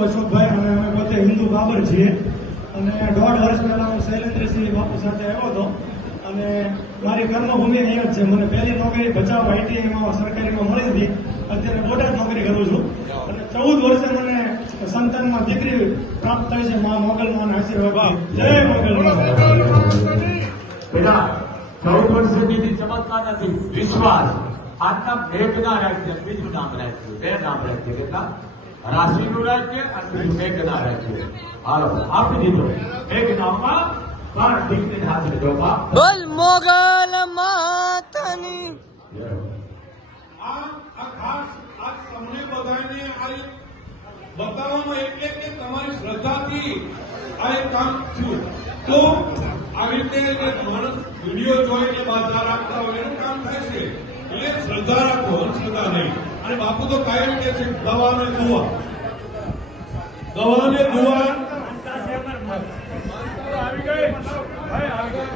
છું અશોકભાઈ, અને અમે પોતે હિન્દુ બાબર છીએ. અને 1.5 વર્ષ પહેલા હું શૈલેન્દ્રસિંહ બાપુ સાથે આવ્યો હતો. અને મારી કર્મભૂમિ અહીંયા જ છે. મને પહેલી નોકરી ભચાઉ ITIમાં સરકારીમાં મળી હતી. અત્યારે બોટાદ નોકરી કરું છું. અને 14 વર્ષે મને સંતાનમાં દીકરી પ્રાપ્ત થઈ છે. મા મોગલમાં આશીર્વાદ. જય મોગલમાં. બેટા 14 વર્ષે બીજી ચમત્કાર નથી, વિશ્વાસ. આજના મેઘના રાજ્ય, બીજું નામ રાખ્યું, 2 નામ રાખ્યું. કેટલા? રાશિનું રાજ્ય અને બીજું મેઘના રાજ્ય. હાલો આપી દીધો મેઘનામાં. પણ દીકરી હાજર જોવા બોલ મોગલ માતની. આ ખાસ આ તમને બધાને આ બતાવવામાં એટલે કે તમારી શ્રદ્ધાથી આ એક કામ થયું. તો આવી રીતે માણસ વિડીયો જોઈને બાધા રાખતા હોય એનું કામ થાય છે. એટલે શ્રદ્ધા રાખો, અંધશ્રદ્ધા નહીં. અને બાપુ તો કાયમ કહે છે દવાને દુઆ, દવાને દુઆ